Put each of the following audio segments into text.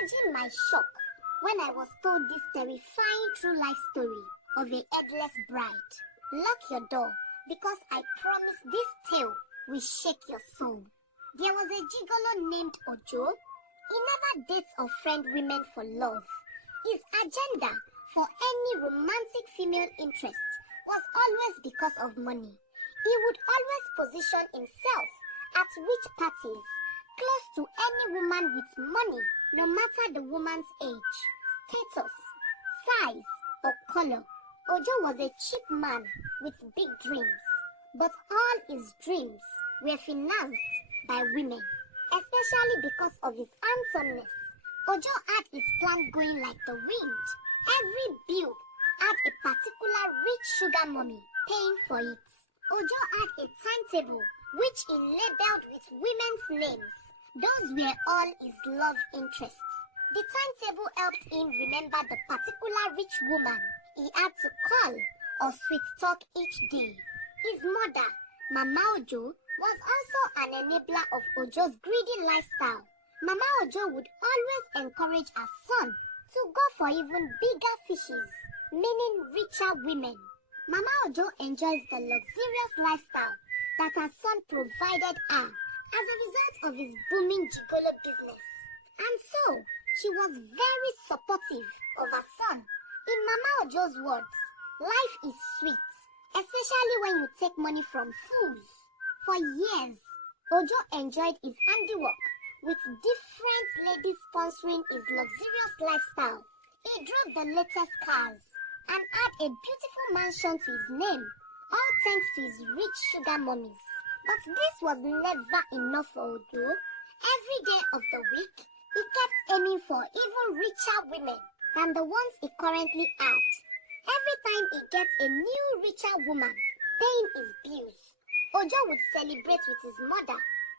Imagine my shock when I was told this terrifying true life story of a headless bride. Lock your door because I promise this tale will shake your soul. There was a gigolo named Ojo. He never dates or friend women for love. His agenda for any romantic female interest was always because of money. He would always position himself at rich parties, close to any woman with money, no matter the woman's age, status, size, or color. Ojo was a cheap man with big dreams, but all his dreams were financed by women, especially because of his handsomeness. Ojo had his plan going like the wind. Every bill had a particular rich sugar mommy paying for it. Ojo had a timetable which he labeled with women's names. Those were all his love interests. The timetable helped him remember the particular rich woman he had to call or sweet talk each day. His mother, Mama Ojo, was also an enabler of Ojo's greedy lifestyle. Mama Ojo would always encourage her son to go for even bigger fishes, meaning richer women. Mama Ojo enjoys the luxurious lifestyle that her son provided her as a result of his booming gigolo business. And so, she was very supportive of her son. In Mama Ojo's words, life is sweet, especially when you take money from fools. For years, Ojo enjoyed his handiwork with different ladies sponsoring his luxurious lifestyle. He drove the latest cars and had a beautiful mansion to his name, all thanks to his rich sugar mummies. But this was never enough for Ojo. Every day of the week, he kept aiming for even richer women than the ones he currently had. Every time he gets a new richer woman paying his bills, Ojo would celebrate with his mother.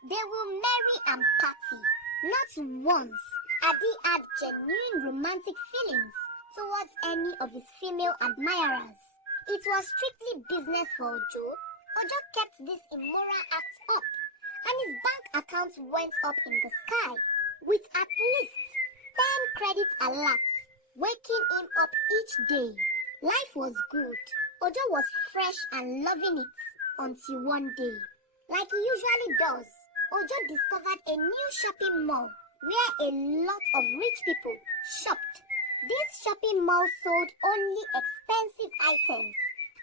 They will marry and party. Not once had he had genuine romantic feelings towards any of his female admirers. It was strictly business for Ojo. Ojo kept this immoral act up, and his bank account went up in the sky with at least 10 credit alerts waking him up each day. Life was good. Ojo was fresh and loving it until one day, like he usually does, Ojo discovered a new shopping mall where a lot of rich people shopped. This shopping mall sold only expensive items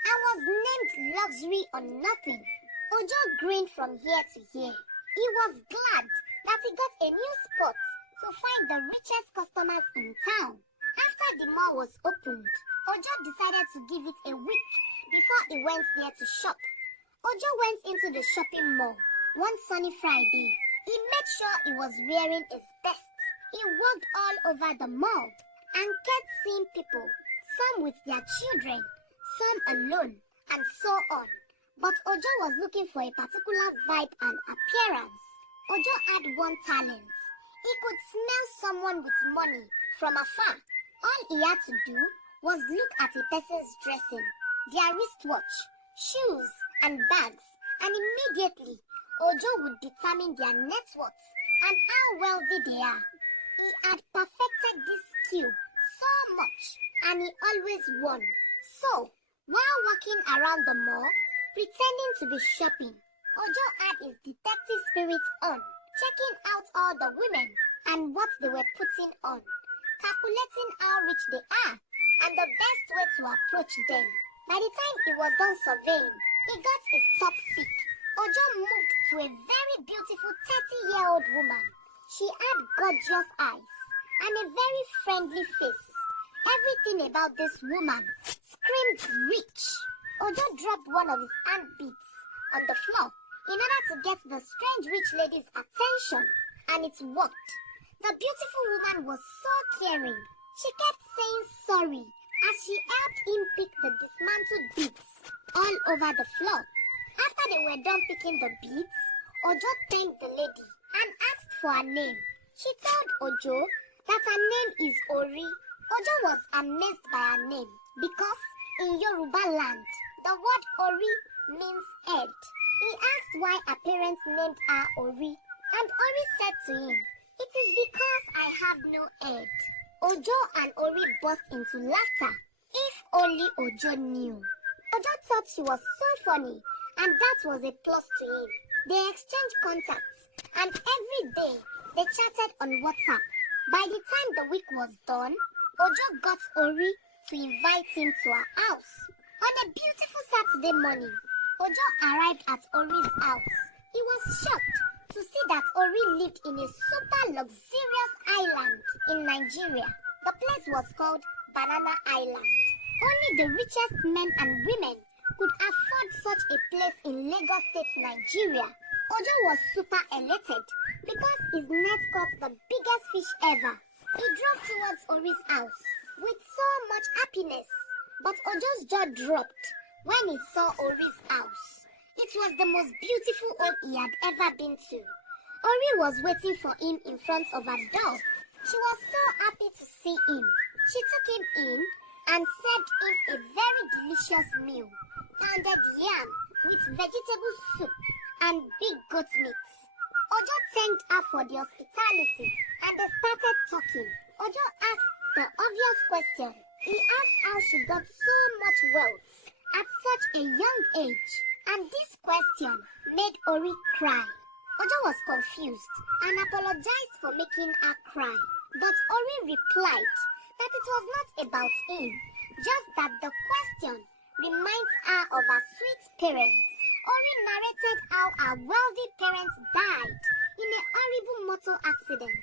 and was named Luxury or Nothing. Ojo grinned from ear to ear. He was glad that he got a new spot to find the richest customers in town. After the mall was opened, Ojo decided to give it a week before he went there to shop. Ojo went into the shopping mall one sunny Friday. He made sure he was wearing his best. He walked all over the mall and kept seeing people, some with their children, some alone, and so on. But Ojo was looking for a particular vibe and appearance. Ojo had one talent. He could smell someone with money from afar. All he had to do was look at a person's dressing, their wristwatch, shoes, and bags, and immediately Ojo would determine their net worth and how wealthy they are. He had perfected this skill so much, and he always won. So, while walking around the mall, pretending to be shopping, Ojo had his detective spirit on, checking out all the women and what they were putting on, calculating how rich they are and the best way to approach them. By the time he was done surveying, he got his top pick. Ojo moved to a very beautiful 30-year-old woman. She had gorgeous eyes and a very friendly face. Everything about this woman screamed rich. Ojo dropped one of his hand beads on the floor in order to get the strange rich lady's attention, and it worked. The beautiful woman was so caring. She kept saying sorry as she helped him pick the dismantled beads all over the floor. After they were done picking the beads, Ojo thanked the lady and asked for her name. She told Ojo that her name is Ori. Ojo was amazed by her name because in Yoruba land, the word Ori means head. He asked why her parents named her Ori, and Ori said to him, It is because I have no head. Ojo and Ori burst into laughter. If only Ojo knew. Ojo thought she was so funny, and that was a plus to him. They exchanged contacts, and every day they chatted on WhatsApp. By the time the week was done, Ojo got Ori to invite him to her house. On a beautiful Saturday morning, Ojo arrived at Ori's house. He was shocked to see that Ori lived in a super luxurious island in Nigeria. The place was called Banana Island. Only the richest men and women could afford such a place in Lagos State, Nigeria. Ojo was super elated because his net caught the biggest fish ever. He drove towards Ori's house with so much happiness, but Ojo's jaw dropped when he saw Ori's house. It was the most beautiful home he had ever been to. Ori was waiting for him in front of her door. She was so happy to see him. She took him in and served him a very delicious meal, pounded yam with vegetable soup and big goat meat. Ojo thanked her for the hospitality and they started talking. Ojo asked the obvious question. He asked how she got so much wealth at such a young age, and this question made Ori cry. Ojo was confused and apologized for making her cry, but Ori replied that it was not about him, just that the question reminds her of her sweet parents. Ori narrated how her wealthy parents died in a horrible motor accident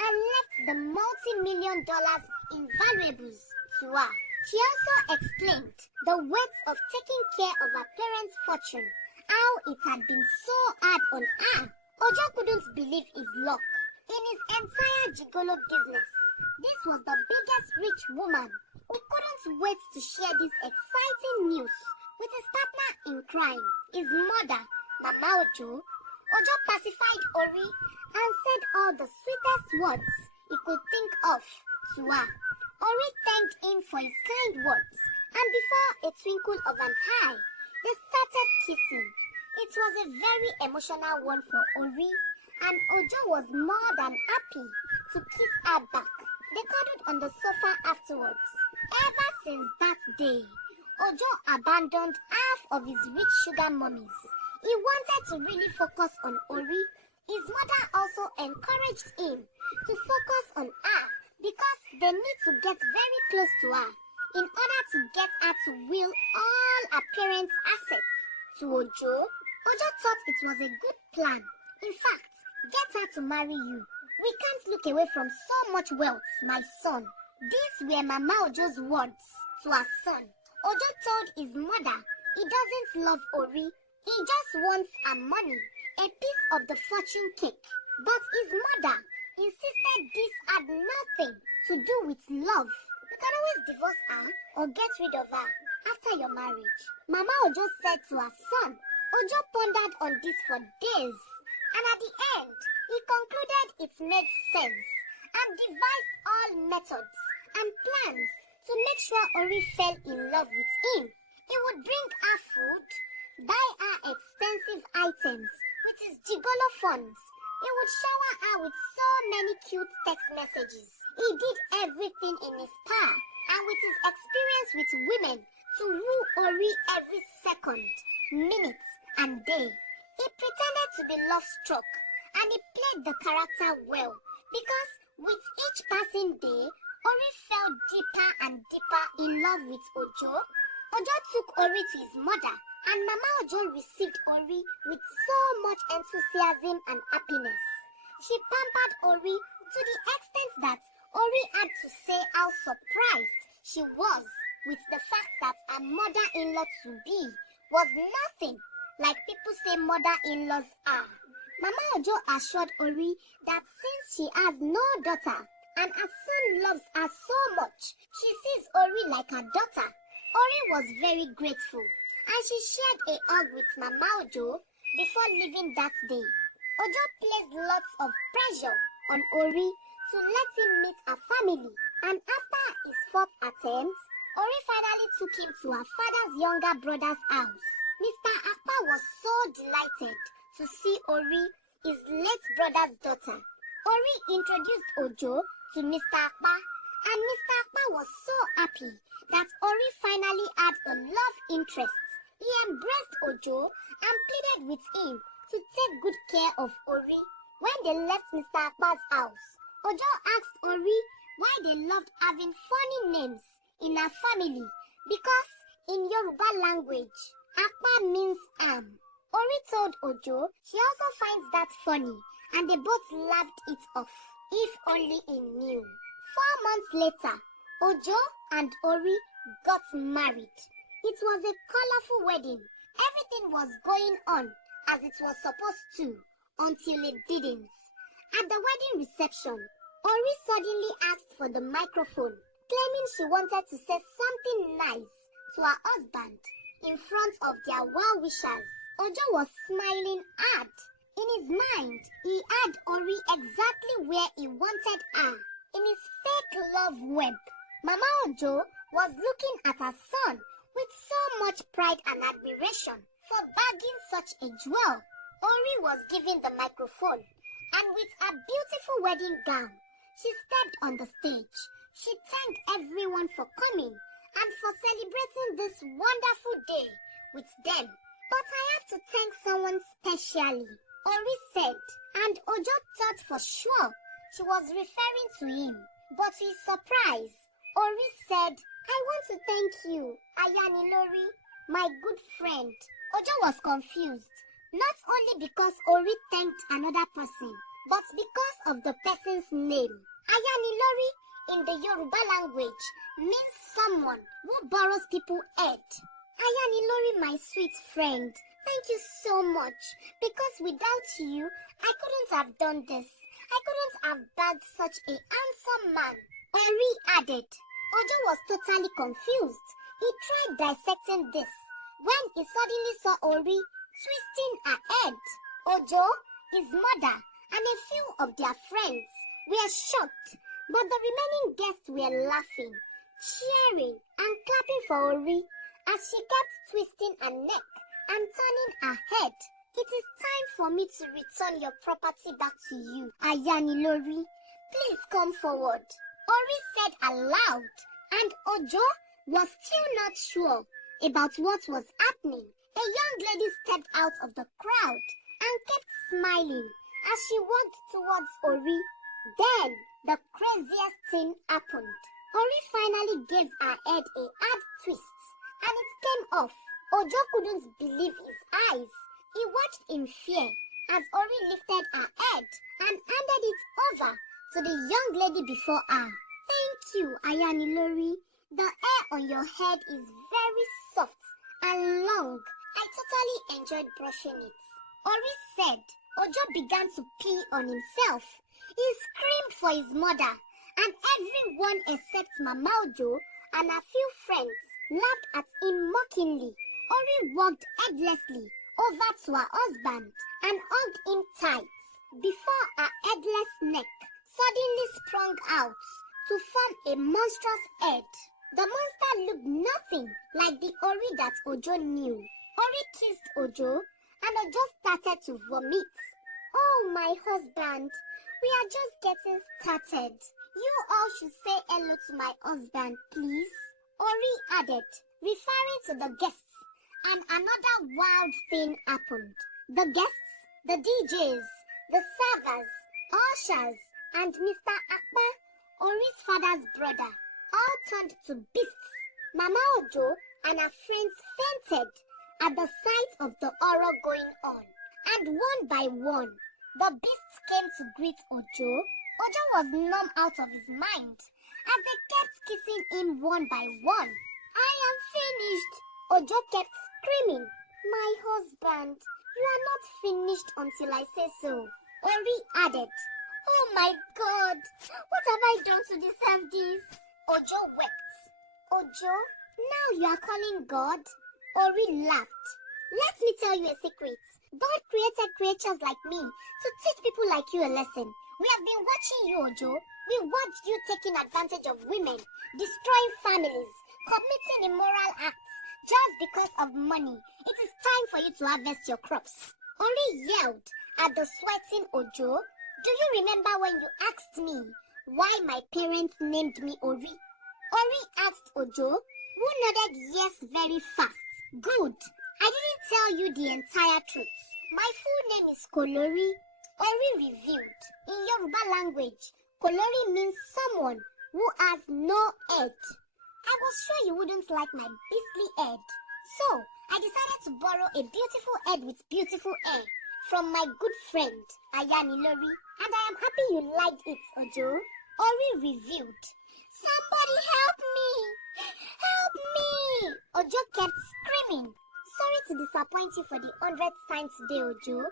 and left the multi-million dollars in valuables to her. She also explained the weight of taking care of her parents' fortune, how it had been so hard on her. Ojo couldn't believe his luck. In his entire gigolo business, this was the biggest rich woman. He couldn't wait to share this exciting news with his partner in crime, his mother, Mama Ojo. Ojo pacified Ori and said all the sweetest words he could think of to her. Ori thanked him for his kind words, and before a twinkle of an eye, they started kissing. It was a very emotional one for Ori, and Ojo was more than happy to kiss her back. They cuddled on the sofa afterwards. Ever since that day, Ojo abandoned half of his rich sugar mummies. He wanted to really focus on Ori. His mother also encouraged him to focus on her because they need to get very close to her in order to get her to will all her parents' assets to Ojo. Ojo thought it was a good plan. In fact, get her to marry you. We can't look away from so much wealth, my son. These were Mama Ojo's words to her son. Ojo told his mother he doesn't love Ori. He just wants her money, a piece of the fortune cake. But his mother insisted this had nothing to do with love. You can always divorce her or get rid of her after your marriage. Mama Ojo said to her son. Ojo pondered on this for days, and at the end, he concluded it made sense and devised all methods and plans to make sure Ori fell in love with him. He would bring her food, buy her expensive items with his gigolo funds. He would shower her with so many cute text messages. He did everything in his power and with his experience with women to woo Ori every second, minute, and day. He pretended to be love-struck and he played the character well because with each passing day, Ori fell deeper and deeper in love with Ojo. Ojo took Ori to his mother and Mama Ojo received Ori with so much enthusiasm and happiness. She pampered Ori to the extent that Ori had to say how surprised she was with the fact that her mother-in-law-to-be was nothing like people say mother-in-laws are. Mama Ojo assured Ori that since she has no daughter and her son loves her so much, she sees Ori like her daughter. Ori was very grateful and she shared a hug with Mama Ojo before leaving that day. Ojo placed lots of pressure on Ori to let him meet her family, and after his fourth attempt, Ori finally took him to her father's younger brother's house. Mr. Akpa was so delighted to see Ori, his late brother's daughter. Ori introduced Ojo to Mr. Akpa, and Mr. Akpa was so happy that Ori finally had a love interest. He embraced Ojo and pleaded with him to take good care of Ori. When they left Mr. Akpa's house, Ojo asked Ori why they loved having funny names in her family because in Yoruba language, Akpa means arm. Ori told Ojo she also finds that funny and they both laughed it off, if only he knew. 4 months later, Ojo and Ori got married. It was a colorful wedding. Everything was going on as it was supposed to until it didn't. At the wedding reception, Ori suddenly asked for the microphone, claiming she wanted to say something nice to her husband in front of their well-wishers. Ojo was smiling hard. In his mind, he had Ori exactly where he wanted her, in his fake love web. Mama Ojo was looking at her son with so much pride and admiration for bagging such a jewel. Ori was given the microphone, and with her beautiful wedding gown, she stepped on the stage. She thanked everyone for coming and for celebrating this wonderful day with them. But I have to thank someone specially, Ori said, and Ojo thought for sure she was referring to him. But to his surprise, Ori said, I want to thank you, Ayanilori, my good friend. Ojo was confused, not only because Ori thanked another person, but because of the person's name. Ayanilori in the Yoruba language means someone who borrows people's head. Ayanilori, my sweet friend, thank you so much, because without you, I couldn't have done this. I couldn't have bagged such a handsome man. Ori added. Ojo was totally confused. He tried dissecting this when he suddenly saw Ori twisting her head. Ojo, his mother, and a few of their friends were shocked, but the remaining guests were laughing, cheering, and clapping for Ori as she kept twisting her neck and turning her head. It is time for me to return your property back to you, Ayanilori. Please come forward, Ori said aloud, and Ojo was still not sure about what was happening. A young lady stepped out of the crowd and kept smiling as she walked towards Ori. Then, the craziest thing happened. Ori finally gave her head a hard twist, and it came off. Ojo couldn't believe his eyes. He watched in fear as Ori lifted her head and handed it over to the young lady before her. Thank you, Ayanilori. The hair on your head is very soft and long. I totally enjoyed brushing it. Ori said. Ojo began to pee on himself. He screamed for his mother, and everyone except Mama Ojo and a few friends laughed at him mockingly. Ori walked headlessly over to her husband and hugged him tight before her headless neck suddenly sprung out to form a monstrous head. The monster looked nothing like the Ori that Ojo knew. Ori kissed Ojo, and Ojo started to vomit. Oh, my husband, we are just getting started. You all should say hello to my husband, please, Ori added, referring to the guests, and another wild thing happened. The guests, the DJs, the servers, ushers, and Mr. Akpa, Ori's father's brother, all turned to beasts. Mama Ojo and her friends fainted at the sight of the horror going on, and one by one, the beasts came to greet Ojo. Ojo was numb out of his mind as they kept kissing him one by one. I am finished, Ojo kept screaming. My husband, you are not finished until I say so, Ori added. Oh my God, what have I done to deserve this? Ojo wept. Ojo, now you are calling God? Ori laughed. Let me tell you a secret. God created creatures like me to teach people like you a lesson. We have been watching you, Ojo. We watched you taking advantage of women, destroying families, committing immoral acts just because of money. It is time for you to harvest your crops. Ori yelled at the sweating Ojo. Do you remember when you asked me why my parents named me Ori? Ori asked Ojo, who nodded yes very fast. Good. I didn't tell you the entire truth. My full name is Kolori. Ori revealed. In Yoruba language, Kolori means someone who has no head. I was sure you wouldn't like my beastly head. So, I decided to borrow a beautiful head with beautiful hair from my good friend, Ayani Lori. And I am happy you liked it, Ojo. Ori revealed. Somebody help me! Help me! Ojo kept screaming. Sorry to disappoint you for the 100th time today, Ojo,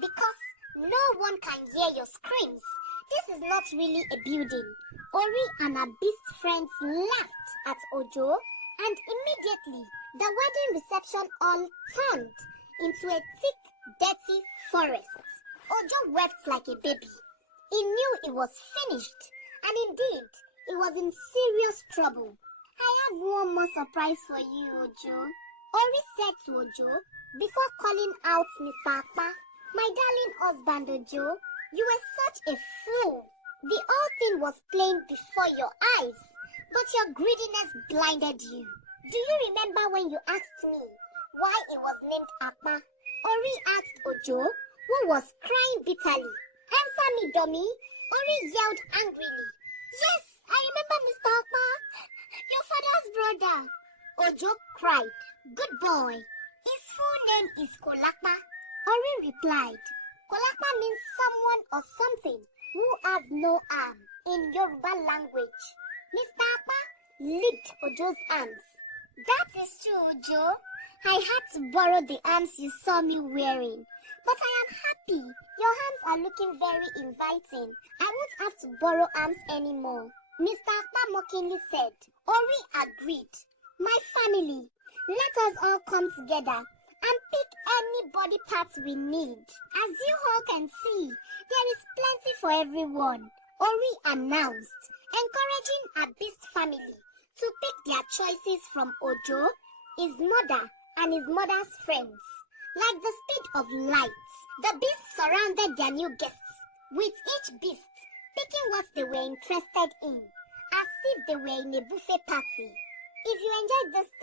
because no one can hear your screams. This is not really a building. Ori and her beast friends laughed at Ojo, and immediately the wedding reception hall turned into a thick, dirty forest. Ojo wept like a baby. He knew it was finished, and indeed, he was in serious trouble. I have one more surprise for you, Ojo. Ori said to Ojo before calling out Mr. Akpa. My darling husband, Ojo, you were such a fool. The whole thing was playing before your eyes, but your greediness blinded you. Do you remember when you asked me why it was named Akpa? Ori asked Ojo, who was crying bitterly. Answer me, dummy. Ori yelled angrily. Yes, I remember Mr. Akpa, your father's brother. Ojo cried. Good boy. His full name is Kolakpa. Ori replied. Kolakpa means someone or something who has no arm in Yoruba language. Mr. Akpa licked Ojo's arms. That is true, Ojo. I had to borrow the arms you saw me wearing. But I am happy. Your arms are looking very inviting. I won't have to borrow arms anymore. Mr. Akpa mockingly said. Ori agreed. My family, let us all come together and pick any body parts we need. As you all can see, there is plenty for everyone. Ori announced, encouraging her beast family to pick their choices from Ojo, his mother, and his mother's friends. Like the speed of light, the beasts surrounded their new guests, with each beast picking what they were interested in, as if they were in a buffet party. If you enjoyed this story,